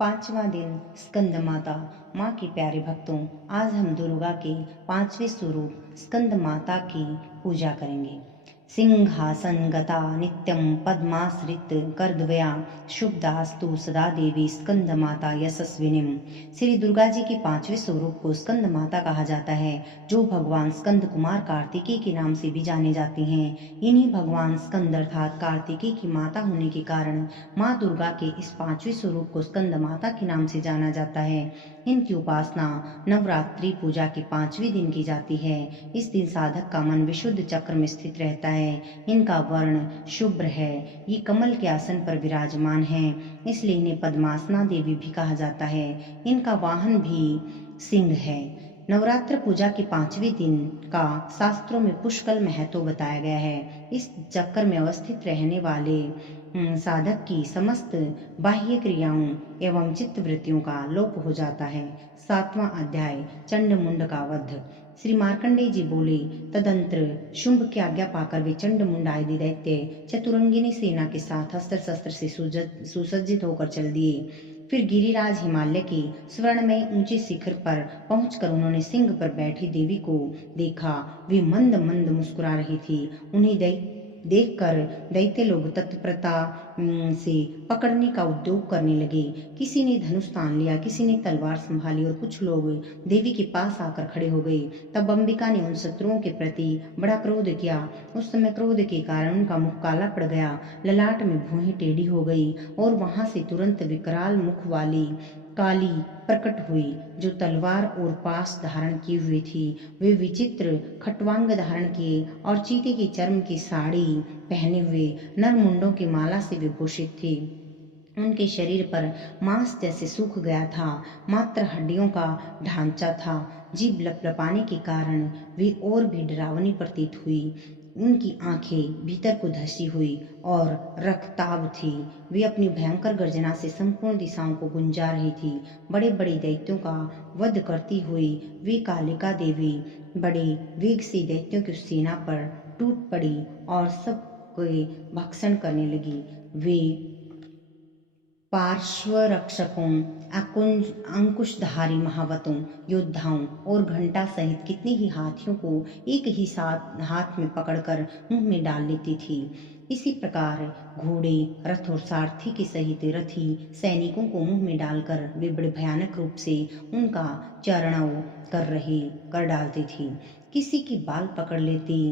पांचवा दिन स्कंद माता। माँ के प्यारे भक्तों, आज हम दुर्गा के पांचवें स्वरूप स्कंद माता की पूजा करेंगे। सिंहासन गता नित्यं पद्माश्रित करद्वया शुभदास्तु सदा देवी स्कंद माता यशस्विनीम। श्री दुर्गा जी के पांचवें स्वरूप को स्कंद माता कहा जाता है, जो भगवान स्कंद कुमार कार्तिकेय के नाम से भी जाने जाते हैं। इन्हीं भगवान स्कंद अर्थात कार्तिकेय की माता होने के कारण माँ दुर्गा के इस पांचवें स्वरूप को स्कंद माता के नाम से जाना जाता है। इनकी उपासना नवरात्रि पूजा के पांचवें दिन की जाती है। इस दिन साधक का मन विशुद्ध चक्र में स्थित रहता है। इनका वर्ण शुभ्र है। ये कमल के आसन पर विराजमान है, इसलिए इन्हें पद्मासना देवी भी कहा जाता है। इनका वाहन भी सिंह है। नवरात्र पूजा के पांचवें दिन का शास्त्रों में पुष्कल महत्व बताया गया है। इस चक्र में अवस्थित रहने वाले साधक की समस्त बाह्य क्रियाओं एवं चित्त वृत्तियों का लोप हो जाता है। सातवां अध्याय चंड मुंड का वध। श्री मार्कंडेय जी बोले, तदंतर शुंभ की आज्ञा पाकर वे चंड मुंड आदि दैत्य चतुरंगिनी सेना के साथ अस्त्र शस्त्र से सुसज्जित होकर चल दिए। फिर गिरिराज हिमालय के स्वर्णमय ऊंचे शिखर पर पहुंचकर उन्होंने सिंह पर बैठी देवी को देखा। वे मंद मंद मुस्कुरा रही थी। उन्हें देखकर दैत्य लोग तत्परता से पकड़ने का उद्योग करने लगे। किसी ने धनुष तान लिया, किसी ने तलवार संभाली और कुछ लोग देवी के पास आकर खड़े हो गए। तब अंबिका ने उन शत्रुओं के प्रति बड़ा क्रोध किया। उस समय क्रोध के कारण उनका मुख काला पड़ गया, ललाट में भौहें टेढ़ी हो गई और वहां से तुरंत विकराल मुख वाली काली प्रकट हुई, जो तलवार और पास धारण की हुई थी। वे विचित्र खटवांग धारण किए और चीते की चर्म की साड़ी पहने हुए नर मुंडों की माला से विभूषित थी। उनके शरीर पर मांस जैसे सूख गया था, मात्र हड्डियों का ढांचा था। जीभ लपलपाने के कारण वे और भी डरावनी प्रतीत हुई। उनकी आंखें भीतर को धसी हुई और रक्ताभ थी। वे अपनी भयंकर गर्जना से संपूर्ण दिशाओं को गुंजा रही थी। बड़े बड़े दैत्यों का वध करती हुई वे कालिका देवी बड़े वेग से दैत्यों की सेना पर टूट पड़ी और सबके भक्षण करने लगी। वे पार्श्वरक्षकों, अंकुशधारी महावतों, योद्धाओं और घंटा सहित कितने ही हाथियों को एक ही साथ हाथ में पकड़कर मुंह में डाल लेती थी। इसी प्रकार घोड़े, रथ और सारथी के सहित रथी सैनिकों को मुंह में डालकर वे बड़े भयानक रूप से उनका चरणव कर डालती थी। किसी की बाल पकड़ लेती,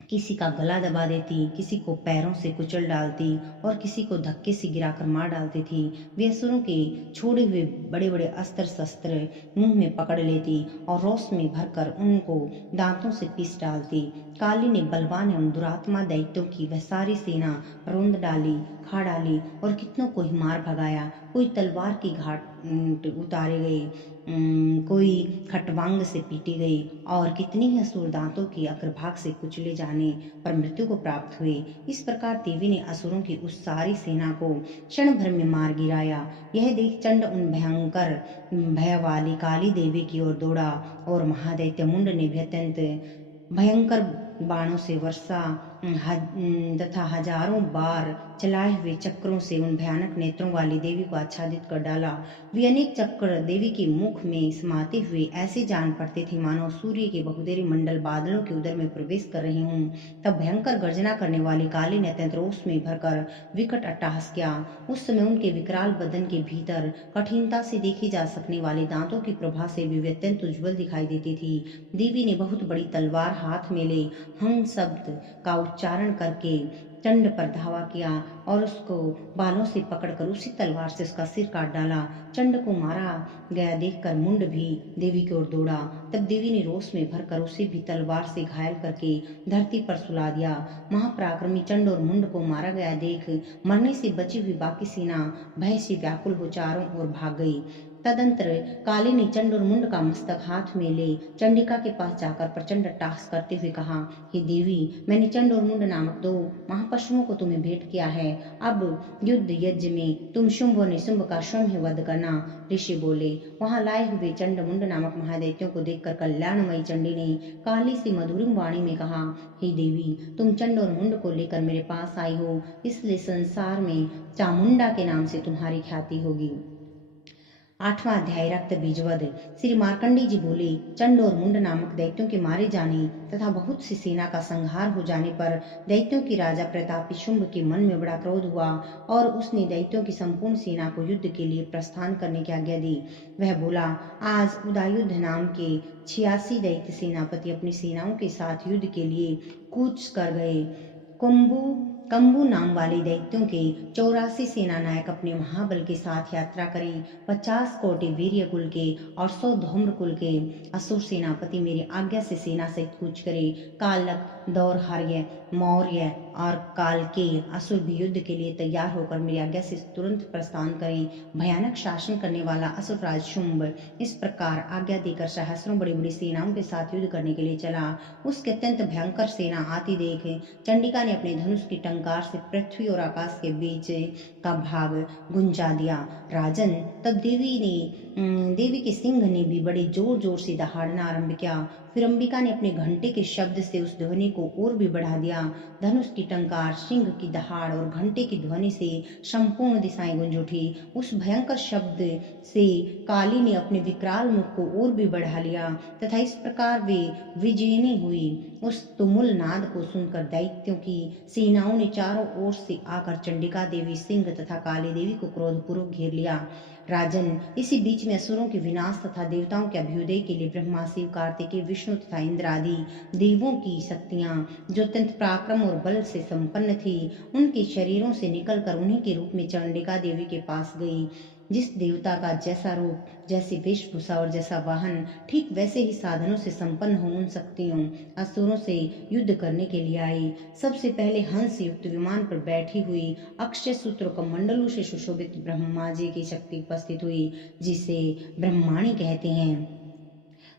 किसी का गला दबा देती, किसी को पैरों से कुचल डालती और किसी को धक्के से गिराकर मार डालती थी। वे असुरों के छोड़े हुए बड़े बड़े अस्त्र शस्त्र मुंह में पकड़ लेती और रोष में भरकर उनको दांतों से पीस डालती। काली ने बलवान एवं दुरात्मा दैत्यों की वह सारी सेना रौंद डाली, खा डाली और कितनों को ही मार भगाया। कोई तलवार की घाट उतारे गए, कोई खटवांग से पीटी गई और कितनी ही असुर दांतों की अग्रभाग से कुचले जाने पर मृत्यु को प्राप्त हुए। इस प्रकार देवी ने असुरों की उस सारी सेना को क्षण भर में मार गिराया। यह देख चंड उन भयंकर भय वाली काली देवी की ओर दौड़ा और महादैत्य मुंड ने भी अत्यंत भयंकर बाणों से वर्षा तथा हजारों बार चलाए हुए चक्रों से उन भयानक नेत्रों वाली देवी को आच्छादित कर डाला। वे अनेक चक्र देवी के मुख में समाते हुए ऐसे जान पड़ते थे मानो सूर्य के बहुतेरे मंडल बादलों के उदर में प्रवेश कर रहे हों। तब भयंकर गर्जना करने वाली काली ने अत्यंत रोष में भरकर विकट अट्टहास किया। उस समय उनके विकराल बदन के भीतर कठिनता से देखी जा सकने वाली दांतों की प्रभा से भी अत्यंत उज्ज्वल दिखाई देती थी। देवी ने बहुत बड़ी तलवार हाथ में ले हंग शब्द का उच्चारण करके चंड पर धावा किया और उसको बालों से पकड़कर उसी तलवार से उसका सिर काट डाला। चंड को मारा गया देखकर मुंड भी देवी की ओर दौड़ा। तब देवी ने रोष में भरकर उसे भी तलवार से घायल करके धरती पर सुला दिया। महापराक्रमी चंड और मुंड को मारा गया देख मरने से बची हुई बाकी सेना भय से व्याकुल हो चारों ओर भाग गई। तदंतर काली ने चंड और मुंड का मस्तक हाथ में ले चंडिका के पास जाकर प्रचंड टास करते हुए कहा, हे देवी, मैंने चंड और मुंड नामक दो महापशुओं को तुम्हें भेंट किया है। अब युद्ध यज्ञ में तुम शुंभ और निशुंभ का स्वयं वध करना। ऋषि बोले। वहां लाए हुए चंड मुंड नामक महादैत्यों को देखकर कल्याणमयी चंडी ने काली से मधुरिम वाणी में कहा, हे देवी, तुम चंड और मुंड को लेकर मेरे पास आई हो, इसलिए संसार में चामुंडा के नाम से तुम्हारी ख्याति होगी। 8वां अध्याय रक्त बीजवध। श्री मार्कंडी जी बोले, चंड और मुंड नामक दैत्यों के मारे जाने तथा बहुत सी सेना का संहार हो जाने पर दैत्यों की राजा प्रतापी शुंभ के मन में बड़ा क्रोध हुआ और उसने दैत्यों की संपूर्ण सेना को युद्ध के लिए प्रस्थान करने की आज्ञा दी। वह बोला, आज उदयुद्ध नाम के 86 दैत्य सेनापति अपनी सेनाओं के साथ युद्ध के लिए कूच कर गए। कंबू नाम वाले दैत्यों के 84 सेना नायक अपने महाबल के साथ यात्रा करें। 50 कोटि वीर्य कुल के और 100 धूम्र कुल के असुर सेनापति मेरी आज्ञा से सेना सहित कूच करे। कालक, दौरहर्य, मौर्य और काल के असुर भी युद्ध के लिए तैयार होकर मेरी आज्ञा से तुरंत प्रस्थान करें। भयानक शासन करने वाला असुरराज शुंभ इस प्रकार आज्ञा देकर सहस्रों बड़ी बड़ी सेनाओं के साथ युद्ध करने के लिए चला। उसके अत्यंत भयंकर सेना आती देख चंडिका ने अपने धनुष की टंकार से पृथ्वी और आकाश के बीच का भाग गुंजा दिया। राजन, तब देवी के सिंह ने भी बड़े जोर जोर से दहाड़ना आरंभ किया। फिर अंबिका ने अपने घंटे के शब्द से उस ध्वनि को और भी बढ़ा दिया। धनुष की टंकार, सिंह की दहाड़ और घंटे की ध्वनि से संपूर्ण दिशाएं गूंज उठी। उस भयंकर शब्द से काली ने अपने विकराल मुख को और भी बढ़ा लिया तथा इस प्रकार वे विजयिनी हुई। उस तुमुल नाद को सुनकर दैत्यों की सेनाओं ने चारों ओर से आकर चंडिका देवी, सिंह तथा काली देवी को क्रोधपूर्वक घेर लिया। राजन, इसी बीच में असुरों के विनाश तथा देवताओं के अभ्युदय के लिए ब्रह्मा, शिव, कार्तिकेय, विष्णु तथा इंद्र आदि देवों की शक्तियां, जो अत्यंत पराक्रम और बल से संपन्न थी, उनके शरीरों से निकलकर उन्हीं के रूप में चंडिका देवी के पास गई। जिस देवता का जैसा रूप, जैसी वेशभूषा और जैसा वाहन, ठीक वैसे ही साधनों से संपन्न हो उन शक्तियों असुरों से युद्ध करने के लिए आई। सबसे पहले हंस युक्त विमान पर बैठी हुई अक्षय सूत्र कमंडलों से सुशोभित ब्रह्मा जी की शक्ति उपस्थित हुई, जिसे ब्रह्माणी कहते हैं।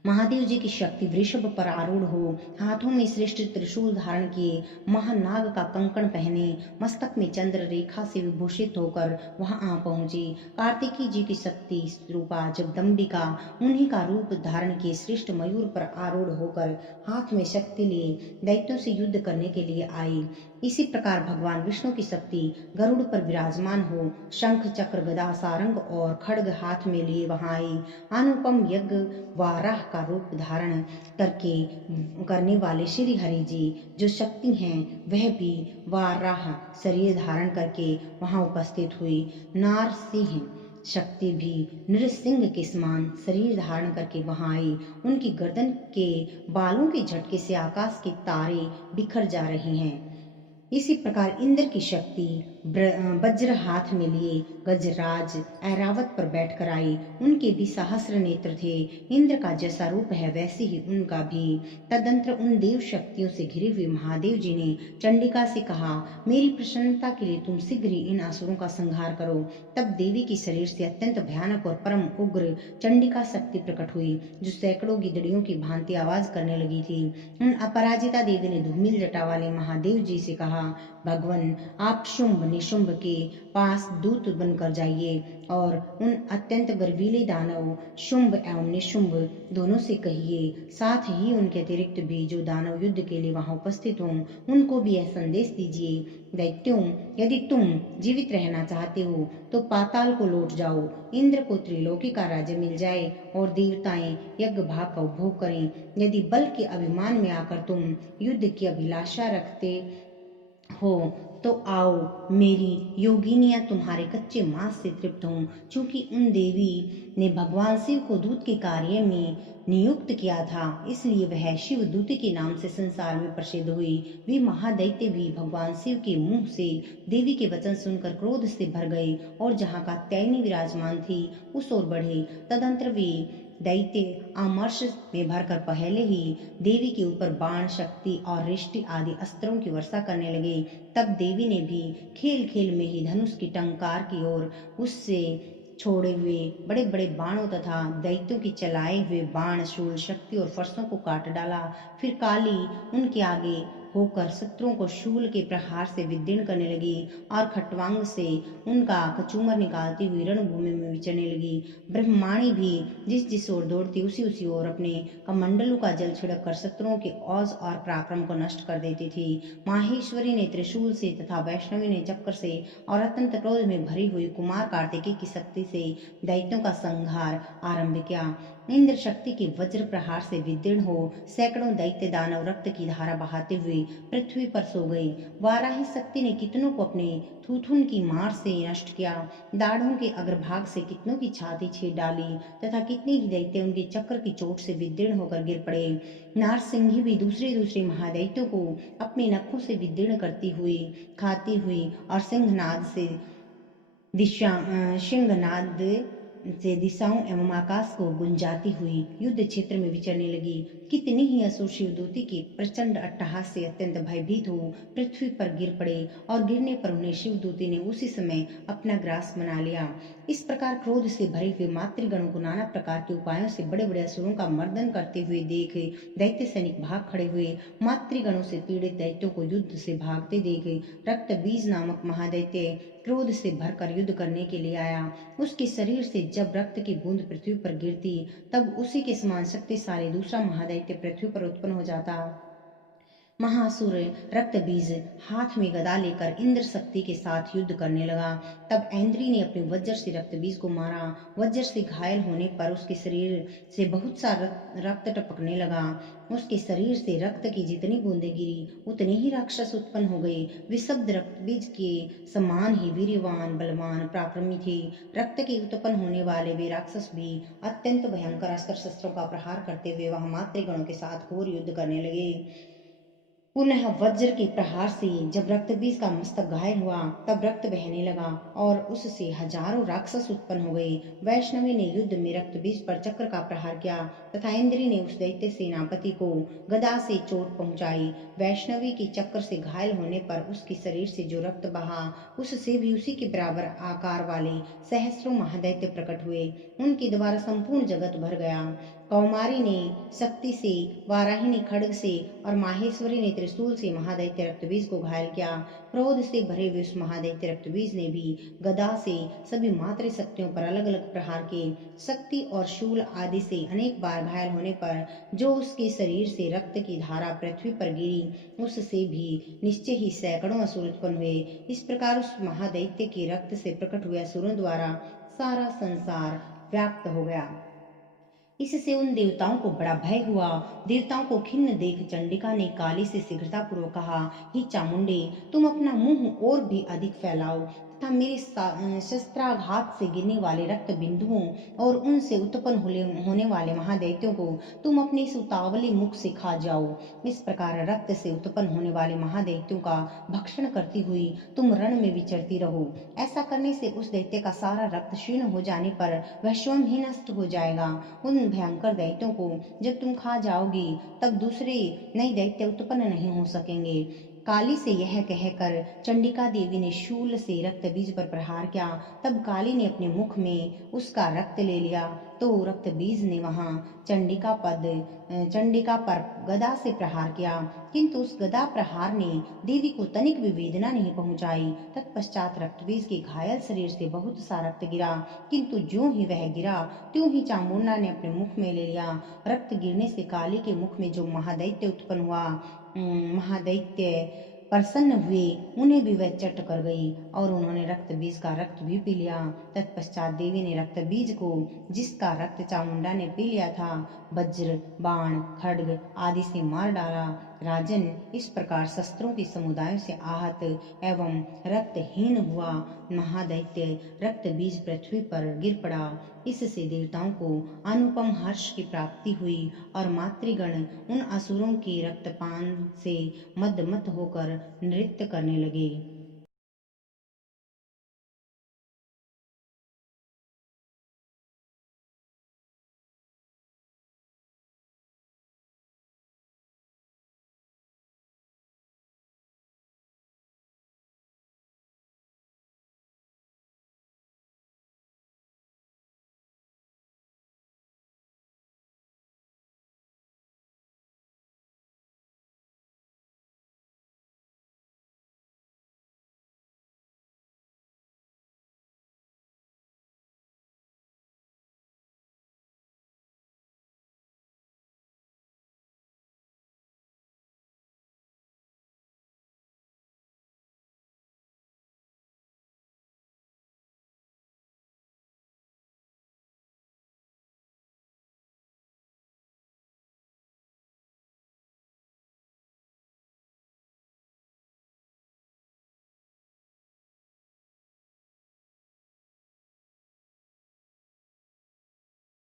महादेव जी की शक्ति वृषभ पर आरूढ़ हो, हाथों में श्रेष्ठ त्रिशूल धारण किए, महानाग का कंकण पहने, मस्तक में चंद्र रेखा से विभूषित होकर वहां आ पहुंची। कार्तिकी जी की शक्ति रूपा जगदम्बिका उन्हीं का रूप धारण किए श्रेष्ठ मयूर पर आरूढ़ होकर हाथ में शक्ति लिए दैत्यों से युद्ध करने के लिए आई। इसी प्रकार भगवान विष्णु की शक्ति गरुड़ पर विराजमान हो, शंख, चक्र, गदा, सारंग और खड्ग हाथ में लिए वहां आई। अनुपम यज्ञ वाराह का रूप धारण करने वाले श्री हरि जी जो शक्ति हैं, वह भी वाराह शरीर धारण करके वहां उपस्थित हुई। नारसिंह शक्ति भी नृसिंह के समान शरीर धारण करके वहां आई। उनकी गर्दन के बालों के झटके से आकाश के तारे बिखर जा रहे हैं। इसी प्रकार इंद्र की शक्ति वज्र हाथ में लिए गजराज ऐरावत पर बैठकर आई। उनके भी सहस्र नेत्र थे। इंद्र का जैसा रूप है वैसे ही उनका भी। तदंतर उन देव शक्तियों से घिरे हुए महादेव जी ने चंडिका से कहा, मेरी प्रसन्नता के लिए तुम शीघ्र ही इन असुरों का संहार करो। तब देवी के शरीर से अत्यंत भयानक और परम उग्र चंडिका शक्ति प्रकट हुई, जो सैकड़ों गिदड़ियों की भांति आवाज करने लगी थी। उन अपराजिता देवी ने धूमिल जटा वाले महादेव जी से कहा, भगवान, आप शुंभ निशुंभ के पास दूत बनकर जाइए और उन अत्यंत गर्वीले दानव शुंभ एवं निशुंभ दोनों से कहिए, साथ ही उनके अतिरिक्त भी जो दानव युद्ध के लिए वहां उपस्थित हों, उनको भी यह संदेश दीजिए, दैत्यों, यदि तुम जीवित रहना चाहते हो तो पाताल को लौट जाओ। इंद्र को त्रिलोकी का राज्य मिल जाए और देवताएं यज्ञ भाग का उपभोग करें। यदि बल के अभिमान में आकर तुम युद्ध की अभिलाषा रखते हो तो आओ, मेरी योगिनियां तुम्हारे कच्चे मांस से तृप्त हों। चूंकि उन देवी ने भगवान शिव को दूत के कार्य में नियुक्त किया था, इसलिए वह शिव दूत के नाम से संसार में प्रसिद्ध हुई। वे महादैत्य भी भगवान शिव के मुंह से देवी के वचन सुनकर क्रोध से भर गए और जहाँ कात्यायनी विराजमान थी उस ओर बढ़े। तदंतर वे दैत्य आमर्ष में भरकर पहले ही देवी के ऊपर बाण, शक्ति और रिष्टि आदि अस्त्रों की वर्षा करने लगे। तब देवी ने भी खेल खेल में ही धनुष की टंकार की ओर उससे छोड़े हुए बड़े बड़े बाणों तथा दैत्यों के चलाए हुए बाण, शूल, शक्ति और फरसों को काट डाला। फिर काली उनके आगे होकर शत्रुओं को शूल के प्रहार से विदीर्ण करने लगी और खट्वांग से उनका कचूमर निकालती हुई रणभूमि में विचरने लगी। ब्रह्माणी भी जिस जिस ओर दौड़ती उसी उसी ओर अपने कमंडलों का जल छिड़क कर शत्रुओं के औज और पराक्रम को नष्ट कर देती थी। माहेश्वरी ने त्रिशूल से तथा वैष्णवी ने चक्र से और अत्यंत क्रोध में भरी हुई कुमार कार्तिकेय की शक्ति से दैत्यों का संहार आरंभ किया। इंद्र शक्ति के वज्र प्रहार से विदीर्ण हो सैकड़ों दैत्य दानव रक्त की धारा बहाते हुए पृथ्वी पर सो गए। वाराही शक्ति ने कितनों को अपने थूथुन की मार से नष्ट किया, दाढ़ों के अग्रभाग से कितनों की छाती छीन डाली तथा कितने ही दैत्य उनके चक्र की चोट से विदीर्ण होकर गिर पड़े। नारसिंही भी दूसरे दूसरे महादैत्यों को अपने नखों से विदीर्ण करती हुई, खाती हुई और सिंहनाद से दिशाओं एवं आकाश को गुंजाती हुई युद्ध क्षेत्र में विचरने लगी। कितने ही असुर शिवदूती के प्रचंड अट्टहास से अत्यंत भयभीत हो पृथ्वी पर गिर पड़े और गिरने पर उन्हें शिवदूती ने उसी समय अपना ग्रास बना लिया। इस प्रकार क्रोध से भरे हुए मातृगणों को नाना प्रकार के उपायों से बड़े बड़े असुरों का मर्दन करते हुए देख दैत्य सैनिक भाग खड़े हुए। मातृगणों से पीड़ित दैत्यों को युद्ध से भागते देख रक्त बीज नामक महादैत्य क्रोध से भरकर युद्ध करने के लिए आया। उसके शरीर से जब रक्त की बूंद पृथ्वी पर गिरती तब उसी के समान शक्तिशाली दूसरा महादैत्य पृथ्वी पर उत्पन्न हो जाता। महासुर रक्त बीज हाथ में गदा लेकर इंद्र शक्ति के साथ युद्ध करने लगा। तब ऐन्द्री ने अपने वज्र से रक्त बीज को मारा। वज्र से घायल होने पर उसके शरीर से बहुत सा रक्त टपकने लगा। उसके शरीर से रक्त की जितनी बूंदें गिरी उतने ही राक्षस उत्पन्न हो गए। वे शब्द रक्त बीज के समान ही वीर्यवान, बलवान, पराक्रमी थे। रक्त के उत्पन्न होने वाले वे राक्षस भी अत्यंत भयंकर अस्त्र शस्त्रों का प्रहार करते हुए वहां मातृगणों के साथ घोर युद्ध करने लगे। पुनः वज्र के प्रहार से जब रक्तबीज का मस्तक घायल हुआ तब रक्त बहने लगा और उससे हजारों राक्षस उत्पन्न हो गए। वैष्णवी ने युद्ध में रक्तबीज पर चक्र का प्रहार किया तथा इंद्री ने उस दैत्य सेनापति को गदा से चोट पहुंचाई। वैष्णवी के चक्र से घायल होने पर उसके शरीर से जो रक्त बहा उससे भी उसी के बराबर आकार वाले सहस्रों महादैत्य प्रकट हुए। उनके द्वारा संपूर्ण जगत भर गया। कौमारी ने शक्ति से, वाराही ने खड्ग से और माहेश्वरी ने त्रिशूल से महादैत्य रक्तबीज को घायल किया। क्रोध से भरे हुए उस महादैत्य रक्तबीज ने भी गदा से सभी मातृ शक्तियों पर अलग अलग प्रहार किए। शक्ति और शूल आदि से अनेक बार घायल होने पर जो उसके शरीर से रक्त की धारा पृथ्वी पर गिरी उससे भी निश्चय ही सैकड़ों असुर उत्पन्न हुए। इस प्रकार उस महादैत्य के रक्त से प्रकट हुए असुरों द्वारा सारा संसार व्याप्त हो गया। इससे उन देवताओं को बड़ा भय हुआ। देवताओं को खिन्न देख चंडिका ने काली से शीघ्रतापूर्वक कहा, हे चामुंडे, तुम अपना मुंह और भी अधिक फैलाओ तथा मेरे शस्त्राघात से गिरने वाले रक्त बिंदुओं और उनसे उत्पन्न होने वाले महादैत्यों को तुम अपने इस उतावले मुख से खा जाओ। इस प्रकार रक्त से उत्पन्न होने वाले महादैत्यों का भक्षण करती हुई तुम रण में विचरती रहो। ऐसा करने से उस दैत्य का सारा रक्त क्षीण हो जाने पर वह स्वयं ही नष्ट हो जाएगा। उन भयंकर दैत्यों को जब तुम खा जाओगी तब दूसरे नए दैत्य उत्पन्न नहीं हो सकेंगे। काली से यह कहकर चंडिका देवी ने शूल से रक्त बीज पर प्रहार किया। तब काली ने अपने मुख में उसका रक्त ले लिया तो रक्त बीज ने वहां चंडिका पर गदा से प्रहार किया, किंतु उस गदा प्रहार ने देवी को तनिक भी वेदना नहीं पहुंचाई। तत्पश्चात रक्तबीज के घायल शरीर से बहुत सा रक्त गिरा, किंतु ज्यों ही वह गिरा त्यों ही चामुंडा ने अपने मुख में ले लिया। रक्त गिरने से काली के मुख में जो महादैत्य उत्पन्न हुआ, महादैत्य प्रसन्न हुए, उन्हें भी वह चट कर गई और उन्होंने रक्त बीज का रक्त भी पी लिया। तत्पश्चात देवी ने रक्त बीज को, जिसका रक्त चामुंडा ने पी लिया था, वज्र, बाण, खड्ग आदि से मार डाला। राजन, इस प्रकार शस्त्रों के समुदायों से आहत एवं रक्तहीन हुआ महादैत्य रक्त बीज पृथ्वी पर गिर पड़ा। इससे देवताओं को अनुपम हर्ष की प्राप्ति हुई और मातृगण उन असुरों के रक्तपान से मदमत होकर नृत्य करने लगे।